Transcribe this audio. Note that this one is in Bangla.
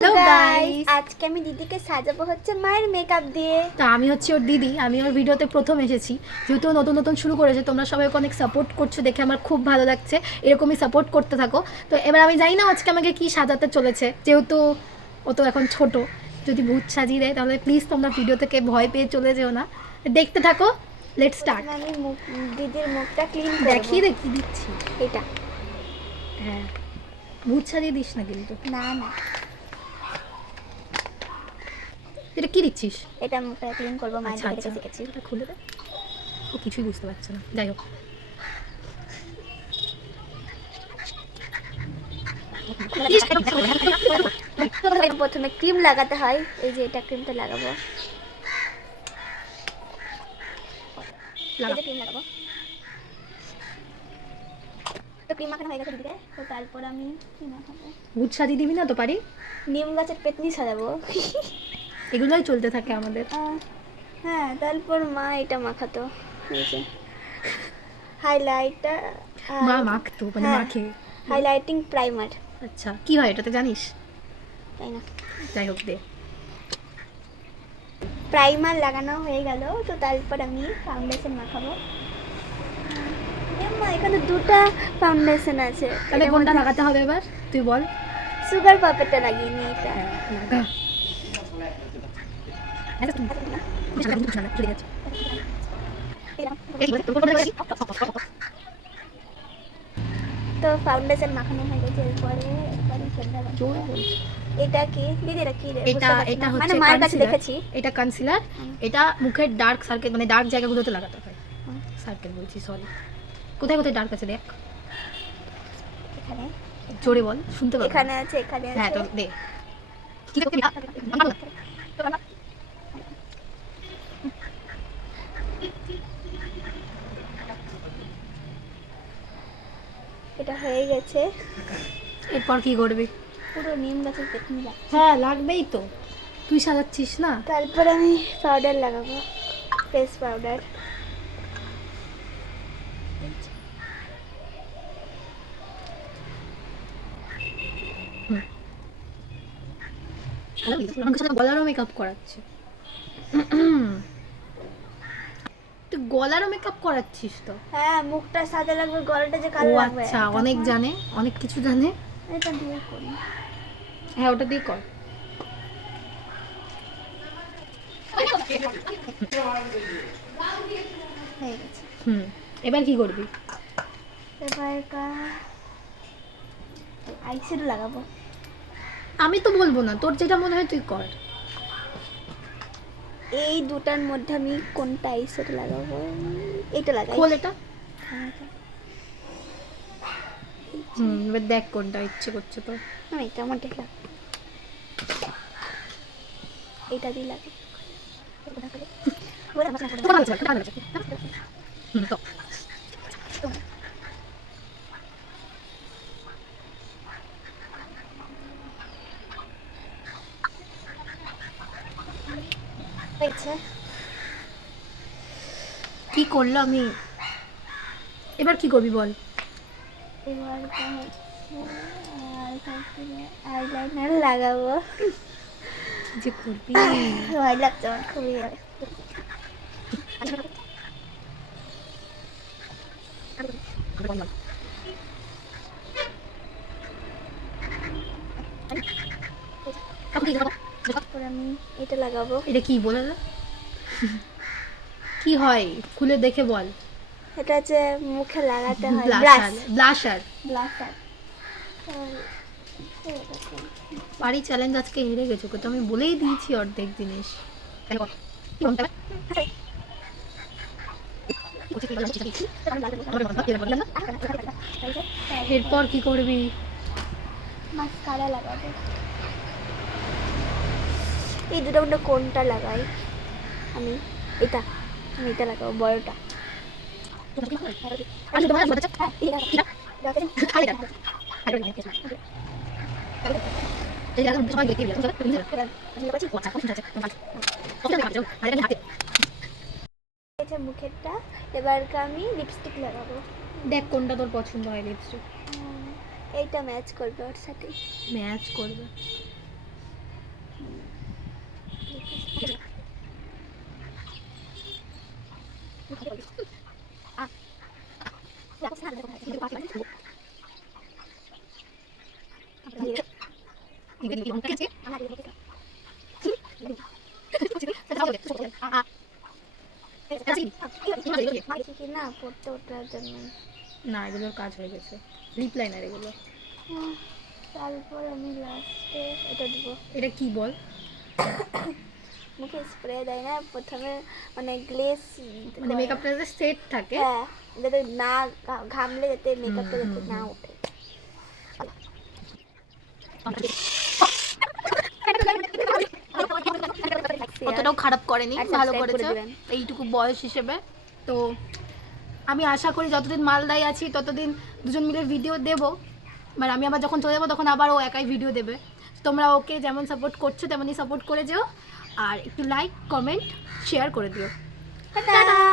হ্যালো গাইস, আজকে আমি দিদিকে সাজাবো হচ্ছে মায়ের মেকআপ দিয়ে। তা আমি হচ্ছে ওর দিদি, আমি ওর ভিডিওতে প্রথম এসেছি। যেহেতু নতুন নতুন শুরু করেছে, তোমরা সবাই ওকে অনেক সাপোর্ট করছো দেখে আমার খুব ভালো লাগছে। এরকমই সাপোর্ট করতে থাকো। তো এবার আমি জানি না আজকে আমাকে কি সাজাতে চলেছে, যেহেতু ও তো এখন ছোট। যদি ভূত সাজিয়ে দেয় তাহলে প্লিজ তোমরা ভিডিও থেকে ভয় পেয়ে চলে যেও না, দেখতে থাকো। Let start. আমি দিদির মুখটা ক্লিন করব। দেখিয়ে দিচ্ছি। এটা হ্যাঁ, ভূত সাজিয়ে দিস না কিন্তু। না না, এটা কি দিচ্ছিস? এটা মুখটা ক্লিন করব, মায়ের আচ্ছা থেকে আচ্ছা, শিখেছি। এটা খুলে দে। ও কিছুই বুঝতে পারছে না, যাই হোক। প্রথমে ক্রিম লাগাতে হয়, এই যে এটা ক্রিমটা লাগাবো। ক্রিম লাগাবো, তো ক্রিম মাখানো হয়ে গেছে দিদিকে। তো তারপর আমি কি মাখাবো? ভূত সাজিয়ে দিবি না তো? পারি। নিম গাছের পেতনি সাজাবো। এগুলোই চলতে থাকে আমাদের। হ্যাঁ, তারপর মা এটা মাখাতো, এই যে হাইলাইটার। মা মাখতো, মানে মাখে। Highlighting primer. আচ্ছা, কি হয় এটাতে জানিস? তাই না, যাই হোক, দে। প্রাইমার লাগানো হয়ে গেল। তো তারপর আমি ফাউন্ডেশন মাখাবো। মা, এখানে দুটো ফাউন্ডেশন আছে, তাহলে কোনটা লাগাতে হবে এবার তুই বল। সুগার পাপেটটা লাগিয়ে নি এটা। লাগা। তো ফাউন্ডেশন মাখানো হয়ে গেছে, এরপরে এটা কি দিদি? এটা কি রে? এটা এটা হচ্ছে মানে মায়ের কাছে দেখেছি। এটা কনসিলার। এটা মুখের ডার্ক সার্কেল, মানে ডার্ক জায়গাগুলোতে লাগাতে হয়। সার্কেল বলছি, সরি। কোথায় কোথায় ডার্ক আছে দেখ। এখানে জোরে বল, শুনতে পাবো। এখানে আছে, এখানে আছে। হ্যাঁ, তো দে। ঠিক আছে। এটা হয়ে গেছে। এরপর কি করবি? পুরো নিম গাছের পেছনে লাগছে। হ্যাঁ, লাগবেই তো, তুই সাজাচ্ছিস না। তারপর আমি পাউডার লাগাবো, ফেস পাউডার। গলারও মেকআপ করাচ্ছে। তুই গলারও মেকআপ করাচ্ছিস তো? হ্যাঁ, মুখটা সাদা লাগবে, গলাটা যে কালো ও লাগবে। আচ্ছা, অনেক জানে, অনেক কিছু জানে। এটা দিয়ে করি। হ্যাঁ, ওটা দিয়ে কর। হয়ে গেছে। এবার কি করবি? এবার আইশ্যাডো লাগাবো। আমি তো বলবো না, তোর যেটা মনে হয় তুই কর। এই দুটার মধ্যে আমি কোনটা আইশ্যাডো লাগাবো? এটা লাগাই। খোল এটা। এবার দেখ কোনটা ইচ্ছে করছে তোর। আমি এটা আমার দেখলাম, এটা দিয়ে লাগাই। কি করলো আমি? এবার কি করবি বল। এবার আইলাইনার লাগাবো। যে করবি। ভয় লাগছে আমার খুবই। তারপর আমি এটা লাগাবো। এটা কি বলে না? কি হয় খুলে দেখে বল। এটা হচ্ছে মুখে লাগাতে হয়, ব্লাশার। ব্লাশার। ব্লাশার। পারি চ্যালেঞ্জ আজকে হেরে গেছো, তো আমি বলেই দিয়েছি অর্ধেক জিনিস। এরপর কি করবি? মাস্কারা লাগাবো। এই দুটো মধ্যে কোনটা লাগাই? আমি এটা লাগাবো, বড়টা। মুখেরটা। এবার আমি লিপস্টিক লাগাবো। দেখ কোনটা তোর পছন্দ হয় লিপস্টিক। এইটা ম্যাচ করবে ওর সাথে। ম্যাচ করবে। কি না পড়তে ওঠার জন্য। না, এগুলোর কাজ হয়ে গেছে, লিপ লাইনার এগুলো। তারপর আমি লাস্টে এটা দেবো। এটা কি বল? মুখে স্প্রে দেয় না প্রথমে, মানে গ্লেস, মানে মেকআপটা যে সেট থাকে। হ্যাঁ, যাতে না ঘামলে যাতে মেকআপটা যাতে না ওঠে। অতটাও খারাপ করেনি, আচ্ছা, ভালো subscribe করে করেছে দিবেন। এইটুকু বয়স হিসেবে। তো আমি আশা করি যতদিন মালদায় আছি ততদিন দুজন মিলে ভিডিও দেব, মানে আমি আবার যখন চলে যাবো তখন আবার ও একাই ভিডিও দেবে। তোমরা ওকে যেমন সাপোর্ট করছো তেমনই সাপোর্ট করে যেও, আর একটু লাইক কমেন্ট শেয়ার করে দিও। টাটা।